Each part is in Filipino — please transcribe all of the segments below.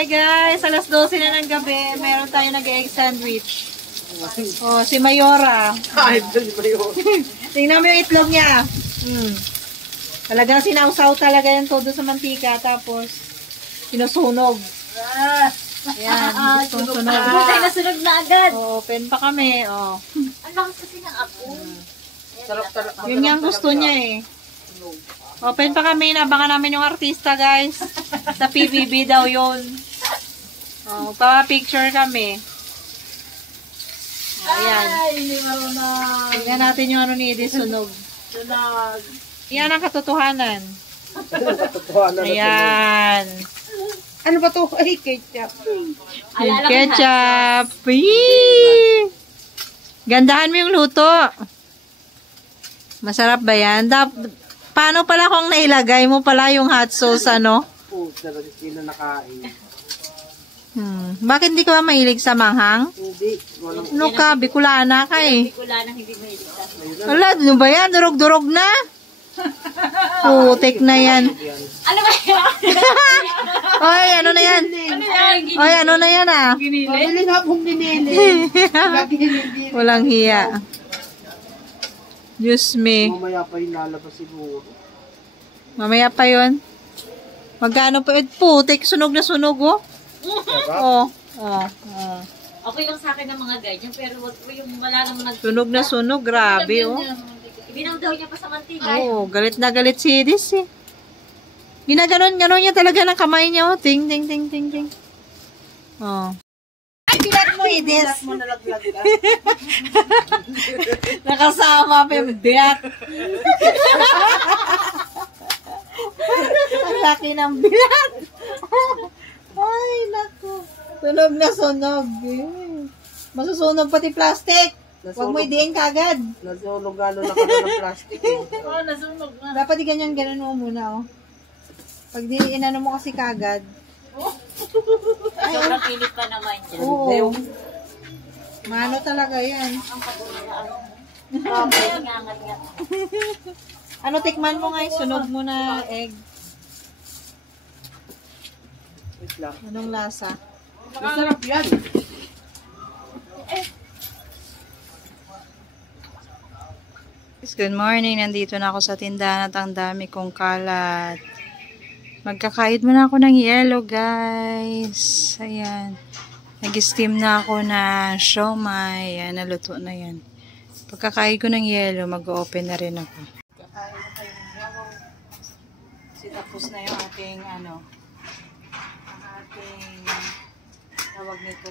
Hi guys! Alas 12 na ng gabi. Meron tayo nag-egg sandwich. Oh, si Mayora. Ay, si Mayora. Tingnan mo yung itlog niya. Talagang sinausaw talaga yan todo sa mantika. Tapos, sinusunog. Ayan, sunog. Buti na sunog na agad. Oh, open pa kami. Oh. Ang lakas kasi ng ako. Yun yung gusto niya eh. Open pa kami. Nabangan namin yung artista guys. Sa PBB daw yun. Oh, pa-picture kami. Ayan. Ay, hindi marunong. Tingnan natin yung ano ni Edith sunog. Sunog. Yan ang katotohanan. Katotohanan na Ayan. Ano ba to? Ay, ketchup. Yung ketchup. Yee! Gandahan mo yung luto. Masarap ba yan? Paano pala kung nailagay mo pala yung hot sauce, ano? Oo, talaga sila nakain. Bakit hindi ka ba mahilig sa manghang? Hindi. Walang Ano ka? Bicolana ka eh. Bicolana hindi mahilig ka. Wala, ano ba yan? Durog-durog na? Putik na yan. Ano ba yan? Oy, ano na yan? Ano yan? Oy, ano na yan ah? Pabili nga pong binili. Walang hiya. Diyos me. Mamaya pa yung lalabas siguro. Mamaya pa yun. Magkano pa? Putik, sunog na sunog oh. Oh. Okay lang sa akin ng mga ganyan, pero wag ko yung wala naman Sunog na sunog, grabe oh. Ibinaw daw niya pa sa mantika. Oh, galit na galit si Edis eh. Ginaganon niya talaga ng kamay niya oh. Ting, ting, ting, ting, ting. Oh. Ay, bilat mo Edis. Bilat mo nalaglag ka. Nakasama pa yung bilat. Ang laki ng bilat. Ay, naku. Sunog na sunog. Masusunog pati plastic. Huwag mo idiin kagad. Nasunog gano'n na ka ng plastic. Oo, nasunog na. Dapat ganyan mo muna, oh. Pag di inano mo kasi kagad. Sobrang pilit pa naman yan. Oo. Mano talaga yan. Ang patuloy na ano. Kaya ngangat-ngat. Ano, tikman mo nga, sunog mo na egg. Wait lang. Anong lasa? Masarap yan. Good morning. Nandito na ako sa tindahan at ang dami kong kalat. Magkakait mo na ako ng yelo, guys. Ayan. Nag-steam na ako na siomai. Ayan, naluto na yan. Pagkakait ko ng yelo, mag-open na rin ako. Kakain na kayo ng yelo. Kasi tapos na yung ating, ang ating, tawag nito,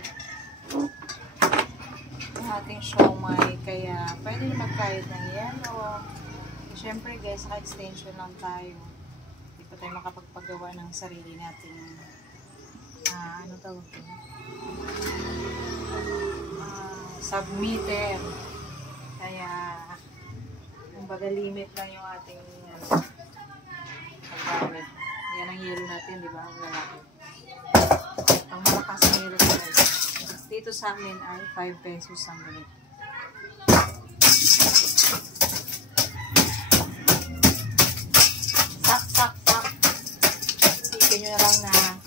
ang ating siomai. Kaya, pwede magkait ng yelo. Siyempre, guys, naka-extension lang tayo. Pa tayo makapagpagawa ng sarili natin ano tawag ito? Submeter. Kaya kumbaga limit lang yung ating paggamit. Yan ang yelo natin, di ba? Ang lalaki. Ang malakas na yelo guys. Dito sa amin ay 5 pesos ang ganito. Nyo na lang na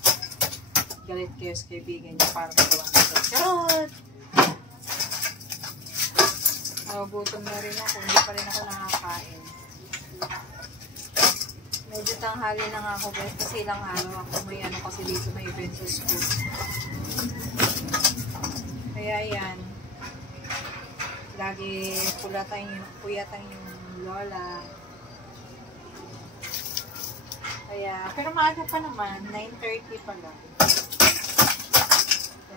galit kayo sa kaibigan nyo para magawa nito. Charot! Gutom na rin ako. Hindi pa rin ako nakakain. Medyo tanghali na nga ako guys. Kasi ilang araw ako may kasi dito may event sa school. Kaya yan. Lagi puyatan yung lola. Kaya, pero maaga pa naman, 9:30 pa lang.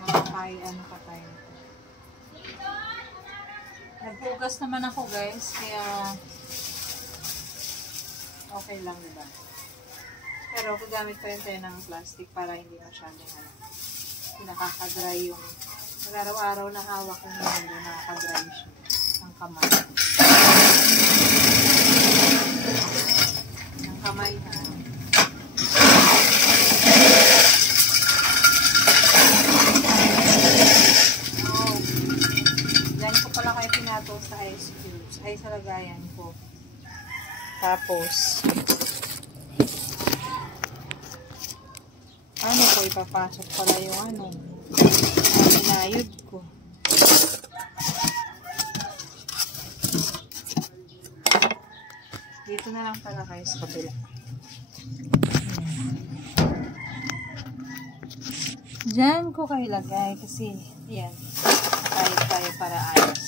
Kaya pa tayo. Nagpugas naman ako guys, kaya okay lang diba? Pero gagamit pa rin tayo ng plastic para hindi masyadong nakaka-dry yung araw-araw na hawak ko naman doon, nakaka-dry siya ng kamay. Ng kamay na. Pinato sa ice cubes ay sa lagayan ko. Tapos ano ko ipapasok pala yung ano, inayod ko. Dito na lang pala kayo sa kabila. Diyan ko kayo lagay kasi yan, nakayot tayo para ayos.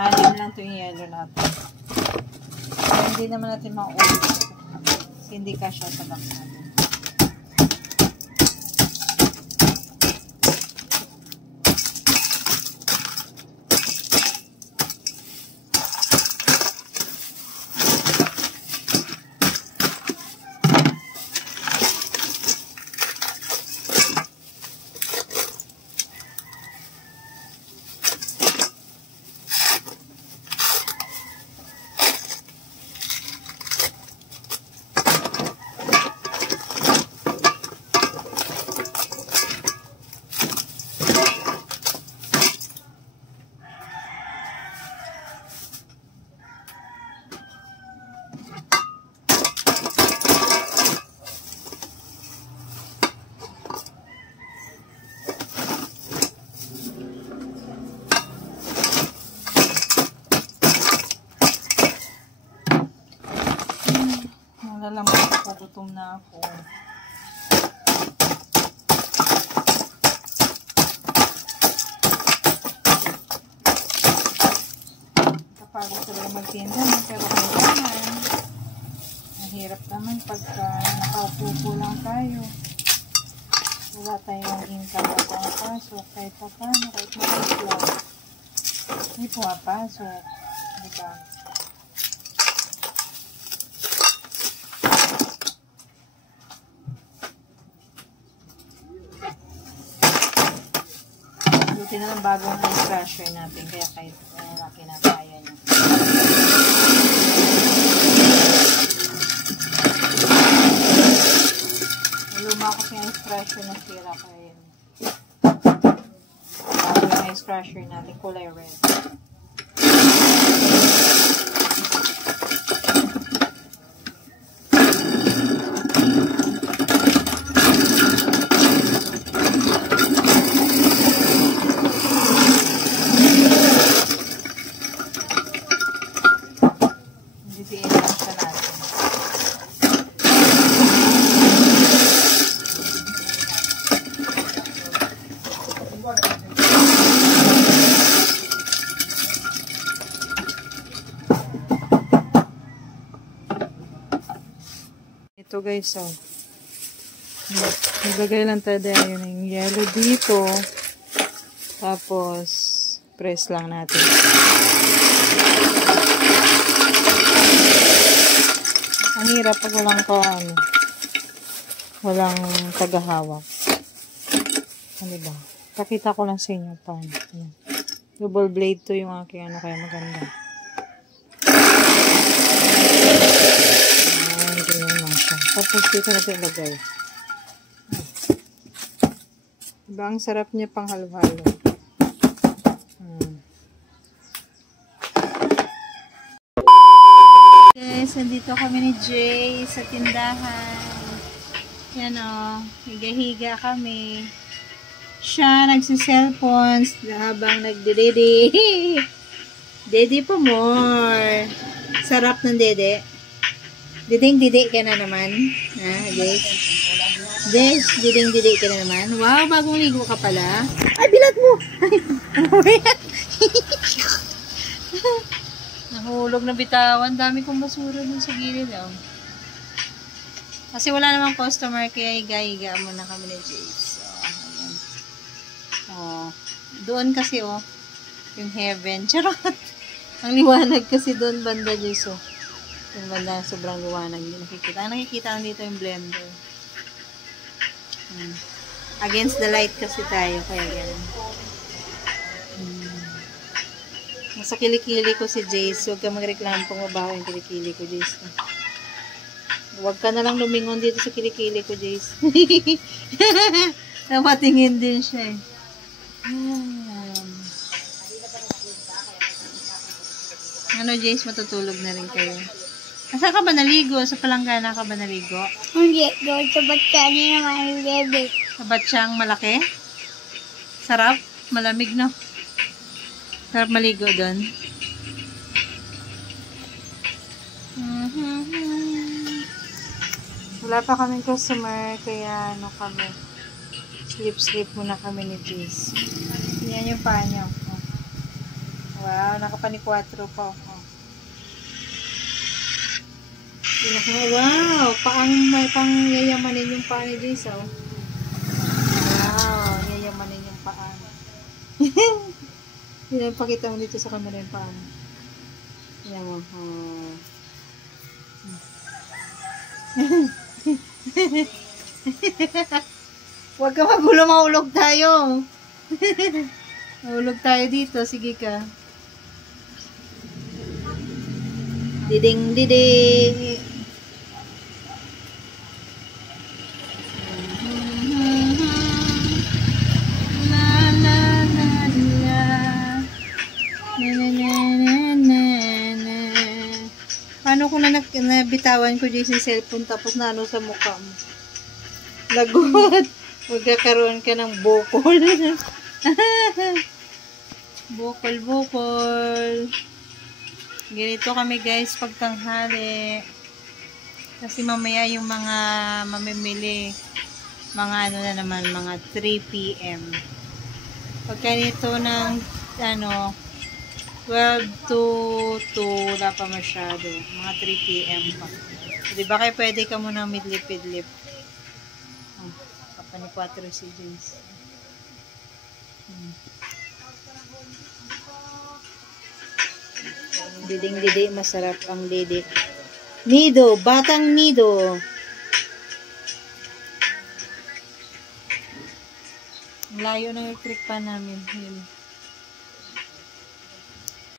Anim lang ito yung yellow natin. Hindi naman natin maulit. Kasi hindi kasya sa box natin. Nalalaman ako, gutom na ako. Kapagod talaga magtinda na, pero kailangan. Mahirap naman pagka nakaupo lang tayo. Wala tayong income na pumapasok. Kahit pa paano, kahit maliit lang. Hindi pumapasok. Diba? Buti na lang bagong ice crusher natin, kaya kahit laki na kaya niya. Luma ko yung ice crusher na sira, kaya yun. Bagong ice crusher natin, kulay red. Ito guys, oh. Naglagay lang tayo yung yellow dito. Tapos, press lang natin. Ang hirap pag walang tagahawak. Ano ba? Pakita ko lang sa inyo paano. Double blade to yung aking kaya maganda. Ganyan lang siya. Tapos dito natin ilagay. Diba ang sarap niya pang halo-halo. Guys, nandito kami ni Jay sa tindahan. Yan o, higa-higa kami. Siya nagsiselfons habang nagdidede. Dede pa more. Sarap ng dede. Diding-didi ka na naman. Ha, Jace? Jace, diding-didi ka na naman. Wow, bagong ligo ka pala. Ay, bilat mo! Nahulog na bitawan. Dami kong basura dun sa gilid. Oh. Kasi wala namang customer, kaya higa-higa muna kami ni Jace. So, ayan. Oh, doon kasi, oh, yung heaven. Charot! Ang liwanag kasi doon, banda Jace, oh. Yung banda, sobrang liwanag. Hindi nakikita. Ang nakikita lang dito yung blender. Against the light kasi tayo, kaya gano'n. Nasa kilikili ko si Jace. Huwag ka magreklamo kung mabaho yung kilikili ko, Jace. Huwag ka na lang lumingon dito sa kilikili ko, Jace. Napatingin din siya eh. Ano, Jace, matutulog na rin kayo. Asa ka ba naligo? Sa palanggana ka ba naligo? Hindi, doon sa batsani naman yung bebe. Sa batsyang malaki? Sarap? Malamig, no? Sarap maligo doon. Wala pa kaming customer, kaya ano kami. Sleep muna kami ni Jace. Yan yung paa niya. Oh. Wow, nakapani-4 pa. Oh. Wow, may pang yayamanin yung paa ni Jace, oh. Wow, yayamanin yung paa. Pinapakita mo dito sa camera yung paa. Yan mo. Oh. Huwag ka magulo, mahulog tayo. Mahulog tayo dito, sige ka. Diding diding. Paano kung nabitawan ko dyan yung cellphone tapos naano sa mukha mo? Lagot! Magkakaroon ka ng bukol. Bukol. Ganito kami guys pagtanghali. Kasi mamaya yung mga mamimili, mga ano na naman, mga 3 p.m. Pagka nito ng ano, 12 to 2, wala pa masyado. Mga 3 p.m. pa. Diba kayo pwede ka muna midlip-idlip. Oh, kapani 4 si Jace. Diding-didi, masarap ang didi. Nido, batang nido. Layo ng electric pan namin. Yun.